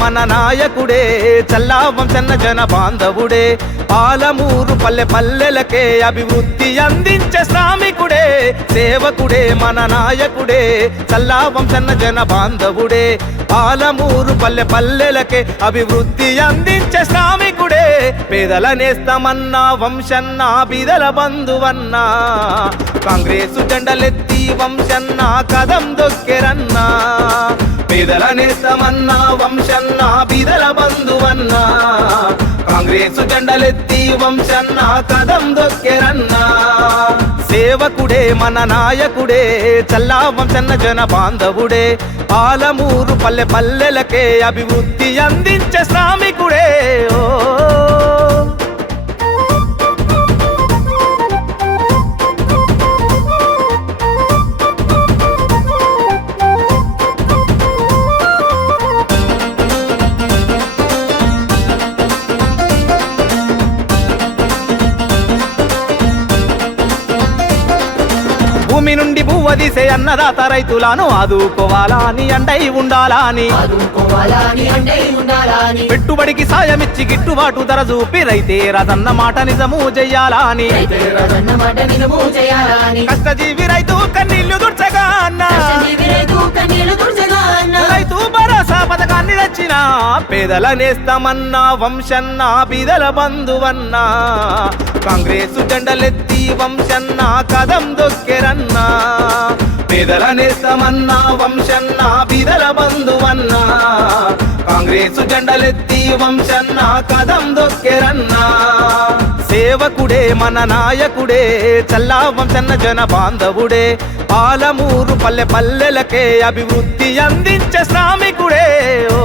మన నాయకుడే చల్లా వంశన్న జన బాంధవుడే పాలమూరు పల్లె పల్లెలకే అభివృద్ధి అందించే శ్రామికుడే సేవకుడే మన నాయకుడే చల్లా వంశన్న జన బాంధవుడే పాలమూరు పల్లె పల్లెలకే అభివృద్ధి అందించే శ్రామికుడే పేదల నేస్తమన్నా వంశన్న బీదల బంధువన్నా కాంగ్రెసు జెండలెత్తి వంశన్న కదం దొక్కెరన్నా పేదల నేస్తమన్నా వంశన్న బీదల బంధువన్నా కాంగ్రెసు జెండలెత్తి వంశన్న కదం దొక్కెరన్నా సేవకుడే మన నాయకుడే చల్లా వంశన్న జన బాంధవుడే పాలమూరు పల్లె పల్లెలకే అభివృద్ధి అందించే శ్రామికుడే ఓ భూమి నుండి భూవదిసే అన్నదాత రైతులను ఆదుకోవాలని అండై ఉండాలని పెట్టుబడికి సాయమిచ్చి గిట్టుబాటు ధర చూపి రైతే రదన్న మాట నిజము చెయ్యాలని కష్టజీవి రైతు కన్నీళ్లు దుర్చగా అన్న రైతు భరోసా పథకాన్ని తెచ్చిన పేదల నేస్తమన్నా వంశన్న బీదల బంధువన్నా కాంగ్రెసు జెండలెత్తి వంశన్న కదం దొక్కెరన్నా పేదల నేస్తమన్నా వంశన్న బీదల బంధువన్నా కాంగ్రెసు జెండలెత్తి వంశన్న కదం దొక్కెరన్నా సేవకుడే మన నాయకుడే చల్లా వంశన్న జన బాంధవుడే పాలమూరు పల్లె పల్లెలకే అభివృద్ధి అందించే శ్రామికుడే ఓ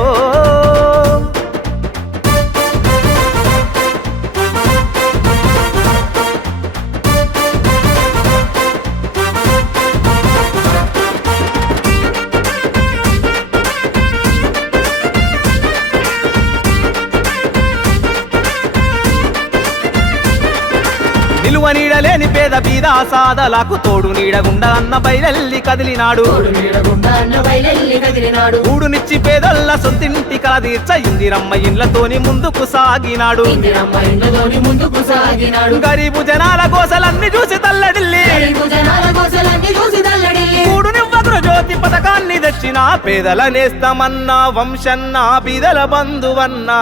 నిలువ నీడలేని పేద బీద సాదలకు తోడు నీడగుండా అన్న బయలెల్లి కదిలినాడు గూడునిచ్చి పేదల్ల సొంతింటి కల తీర్చ ఇందిరమ్మ ఇండ్లతోని ముందుకు సాగినాడు గరీబు జనాల గోసలన్నీ చూసి తల్లడిల్లి గూడునివ్వగురు జ్యోతి పథకాన్ని తెచ్చిన పేదల నేస్తమన్నా వంశన్న బీదల బంధువన్నా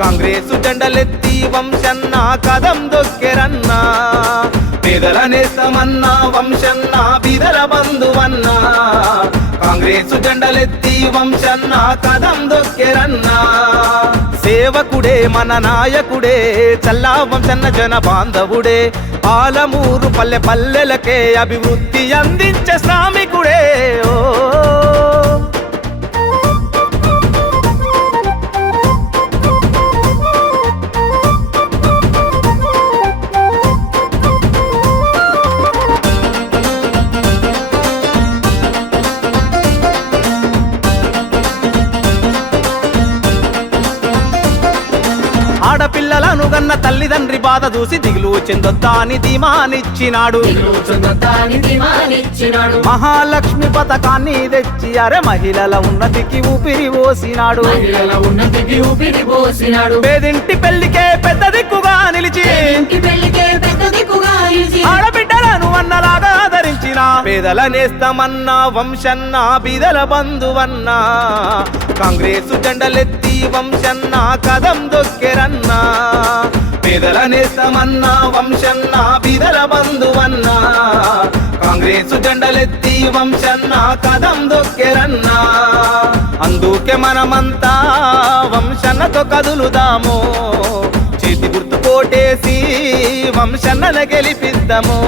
కాంగ్రెసు జెండలెత్తి వంశన్న కదం దొక్కెరన్నా పేదల నేస్తమన్నా వంశన్న బీదల బంధువన్నా కాంగ్రెసు జెండలెత్తి వంశన్న కదం దొక్కెరన్నా సేవకుడే మన నాయకుడే చల్లా వంశన్న జన బాంధవుడే పాలమూరు పల్లె పల్లెలకే అభివృద్ధి అందించే శ్రామికుడే ఓ ఆడపిల్లలను గన్న తల్లిదండ్రి బాధ చూసి దిగులు చెందొద్దా అని ధీమానిచ్చినాడు మహాలక్ష్మి పథకాన్ని తెచ్చి అరే మహిళల ఉన్నతికి ఊపిరి పోసినాడు పేదింటి పెళ్లికే పెద్ద దిక్కుగా నిలిచి ఆడబిడ్డలను అన్నలాగా ఆదరించిన పేదల నేస్తమన్నా వంశన్న బీదల బంధువన్నా కాంగ్రెసు జెండలెత్తి వంశన్న కదం దొక్కెరన్నా పేదల నేస్తమన్నా వంశన్న బీదల బంధువన్నా కాంగ్రెసు జెండలెత్తి వంశన్న కదం దొక్కెరన్నా అందుకే మనమంతా వంశన్నతో కదులుదాము చేతి గుర్తు కోటేసి వంశన్నను గెలిపిద్దాము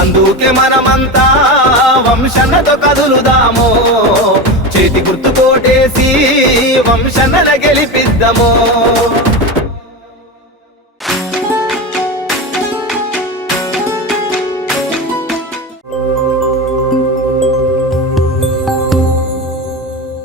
అందుకే మనమంతా వంశన్నతో కదులుదాము చేతి గుర్తు కోటేసి వంశన్నను గెలిపిద్దాము